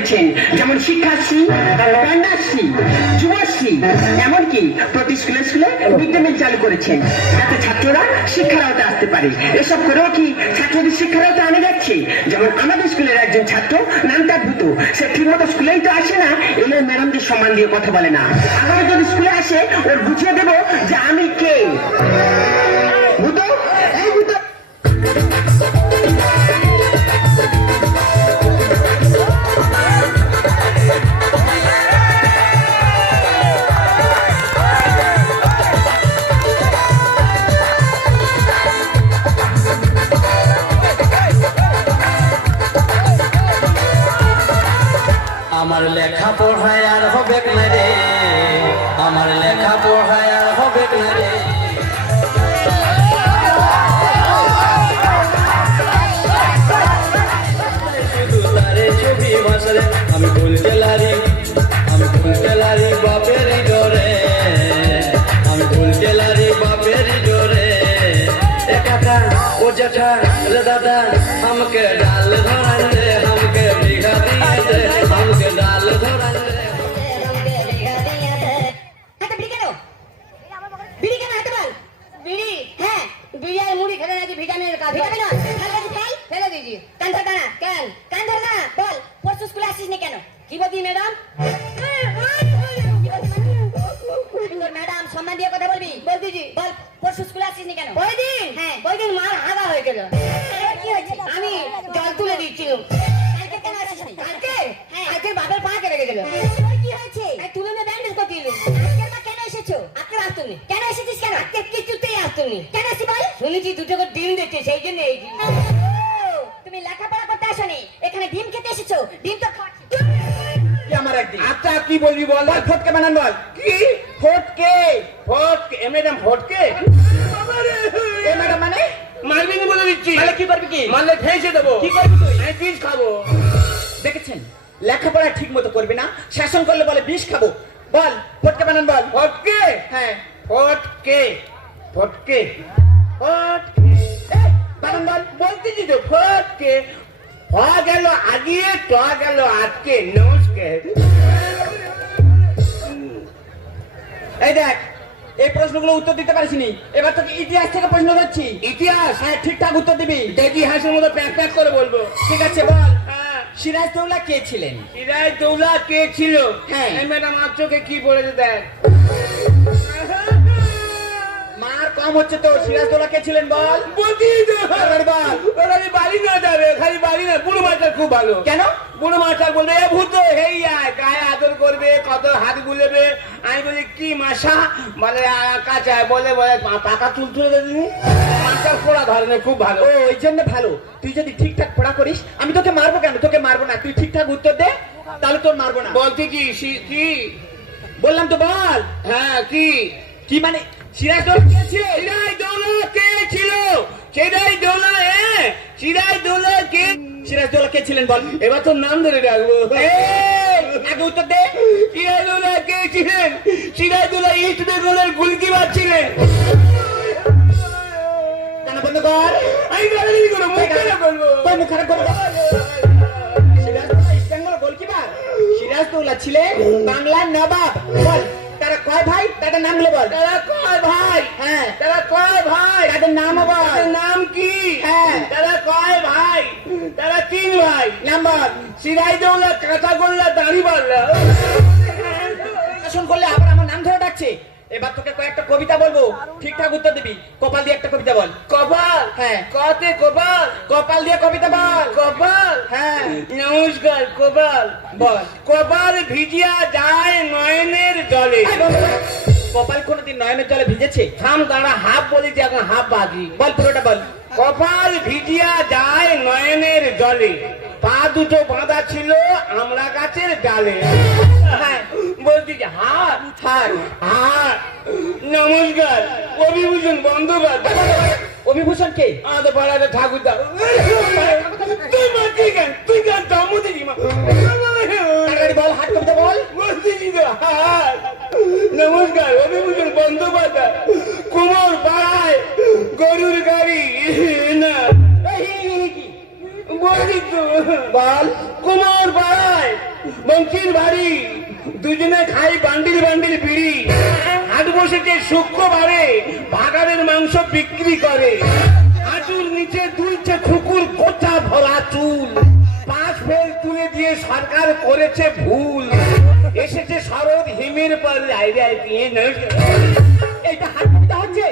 যেমন শিক্ষাশ্রী, কন্যাশ্রী, যুবশ্রী, এমনকি প্রতি স্কুলে স্কুলে মিড ডে মিল চালু করেছেন যাতে ছাত্ররা শিক্ষার আওতায় আসতে পারে। এসব করেও কি ছাত্রদের শিক্ষার আওতায় আনে যাচ্ছে? যেমন আমাদের স্কুলের একজন ছাত্র নাম তার ভূত, সে ঠিকমতো স্কুলেই তো আসে না, এলে ম্যাডামদের সম্মান দিয়ে কথা বলে না। আগামী যদি স্কুলে আসে ওর বুঝিয়ে দেবো যে আমি কে। ভূত, এই ভূত। আমার লেখা পড়ায় আর হবে না রে, আমার লেখা পড়ায় আর হবে না রে। ছবি মাসরে আমি ভুলতে লারি, আমি ভুলতে লারি বাপের ডরে, আমি ভুলতে লারি বাপের ডরে। একাটা ও জেঠা রে দাদা हमके डाल धरान दे, हमके बिघा दिया दे, हमके डाल धरान दे। হাতে বিড়ি কেন? বিড়ি কেন হাতে বল? বিড়ি? হ্যাঁ, বিড়ি আর মুড়ি খেলে নাকি ভিটামিনের কাজ। ভিটামিন নয়, খালি খাই ফেলে দিয়েছি। কান ধর না, কেন? কান ধর না, বল পরশু স্কুলে আসিস নি কেন? কি বলছি ম্যাডাম? ম্যাডাম সম্মান দিয়ে কথা বলবি। বলতেছি, বল পরশু স্কুলে আসিস নি কেন? ওই দিন? হ্যাঁ, ওই দিন মার হাগা হয়ে গেল। কি হয়েছে? আমি জল তুলে দিচ্ছিলাম। কালকে কেন আসিস নি? কালকে? হ্যাঁ, আজকে বাপের পা কেটে গেছিল। কি হয়েছে? আমি তুলে নিয়ে ব্যান্ডেজ করে দিলাম। আজকে মা কেন এসেছো? আজকে আসতুনি। কেন এসেছিস কেন? আজকে কিছুতেই আসতুনি। কেন আসি বল? শুনেছি দুটো করে ডিম দিচ্ছে, সেই জন্য এইছি। তুমি লেখাপড়া করতে আসোনি, এখানে ডিম খেতে এসেছো। ডিম তো খাচ্ছি। আমার একদিন আচ্ছা কি বলবি বল? ফটকে বানান বল। কি ফটকে? ফটকে এ ম্যাডাম ফটকে? এ ম্যাডাম মানে মারবি না বলে দিচ্ছি। তাহলে কি করবি? কি মারলে ফেঁসে দেবো। কি করবি তুই? আমি বিষ খাবো। দেখেছেন লেখাপড়া ঠিক মতো করবি না, শাসন করলে বলে বিষ খাবো। বল ফটকে বানান বল। ফটকে? হ্যাঁ ফটকে। ফটকে ফটকে বানান বল। বলতেছি তো ফটকে। হওয়া গেল আগিয়ে ট গেল আজকে। নমস্কার। এই দেখ এই প্রশ্নগুলো উত্তর দিতে পারিসনি, এবার তোকে ইতিহাস থেকে প্রশ্ন দিচ্ছি। ইতিহাস? হ্যাঁ ঠিকঠাক উত্তর দিবি। ইতিহাসের মতো প্যাক প্যাক করে বলবো। ঠিক আছে বল। সিরাজদৌল্লা কে ছিলেন? সিরাজদৌল্লা কে ছিল? হ্যাঁ ম্যাডাম আমার চোখে কি পড়েছে দেখ। মার কম হচ্ছে তো। সিরাজদৌল্লা কে ছিলেন বল। বল আমি বাড়ি না যাবে, খালি বাড়ি না। বুড়ো মাস্টার খুব ভালো। কেন? বুড়ো মাস্টার বলবে এ ভূত হেই আয়, গায়ে আদর করবে, কত হাত বুলেবে। আমি বলি কি মাসা? বলে কাঁচা। বলে বলে পাকা চুল তুলে দেবি। মাস্টার পড়া ধরনের খুব ভালো। ও ওই জন্য ভালো। তুই যদি ঠিকঠাক পড়া করিস আমি তোকে মারবো কেন? তোকে মারবো না, তুই ঠিকঠাক উত্তর দে, তাহলে তোর মারবো না। বলতে কি কি বললাম তো বল। হ্যাঁ কি কি মানে সিরাজদৌল্লা কে ছিল? সিরাজদৌল্লা কে ছিল? সিরাজদৌল্লা সিরাজদৌল্লা কে? সিরাজদৌল্লা কে ছিলেন বল। এবার তোর নাম ধরে ডাকবো। আগে উত্তর দে। সিরাজদৌল্লা কে ছিলেন? সিরাজদৌল্লা ইস্ট বেঙ্গলের গোলকিপার ছিলেন। কানা বন্ধ কর। আমি গালাগালি করবো, মুখ খারাপ করবো। তুই মুখ খারাপ করবো। Sirajuddaulah east Bengal goalkeeper. Sirajuddaulah ছিলেন বাংলার নবাব। বল তারা কয় ভাই? তাদের নাম গুলো বল। তারা কয় ভাই? হ্যাঁ তারা কয় ভাই? তাদের নাম বল। তাদের নাম কি? হ্যাঁ তারা কয় ভাই? তারা 3 ভাই। নাম্বার সিরাজদৌল্লা, কাঁচাগোল্লা, দাড়িপাল্লা। শাসন করলে আবার আমার নাম ধরে ডাকছে। এবার তোকে কয়েকটা কবিতা বলবো, ঠিকঠাক উত্তর দিবি। কপাল দিয়ে একটা কবিতা বল। কপাল? হ্যাঁ। কতে কপাল? কপাল দিয়ে কবিতা বল। কপাল? হ্যাঁ। নমস্কার কপাল বল। কপাল ভিজিয়া যায় নয়নের জলে। কপাল কোনদিন নয়নের জলে ভিজেছে? থাম দাঁড়া, হাফ বলেছি এখন হাফ বাকি। বল পুরোটা বল। কপাল ভিজিয়া যায় নয়নের জলে, পা দুটো বাঁধা ছিল আমড়া গাছের ডালে। হ্যাঁ বলছি হাত হাত হাত। নমস্কার অভিভূষণ বন্দ্যোপাধ্যায়। অভিভূষণ কে? আমাদের পাড়াতে ঠাকুরদা। তুই গান জন্ম দিবি বল। হাট কবিতা বল। বলতেছি তো হাত। নমস্কার অভিভূষণ বন্দ্যোপাধ্যায়। কুমোর পাড়ায় গরুর গাড়ি না বলছি তো বল। কুমোর পাড়ায় দুজনে খাই বান্ডিল বান্ডিল বিড়ি। হাট বসেছে শুক্রবারে, ভাগাড়ের মাংস বিক্রি করে। হাঁটুর নিচে দুলছে খুকুর কোচা ভরা চুল। 5 ফেল তুলে দিয়ে সরকার করেছে ভুল। এসেছে শরৎ হিমের পর এইটা হাট হচ্ছে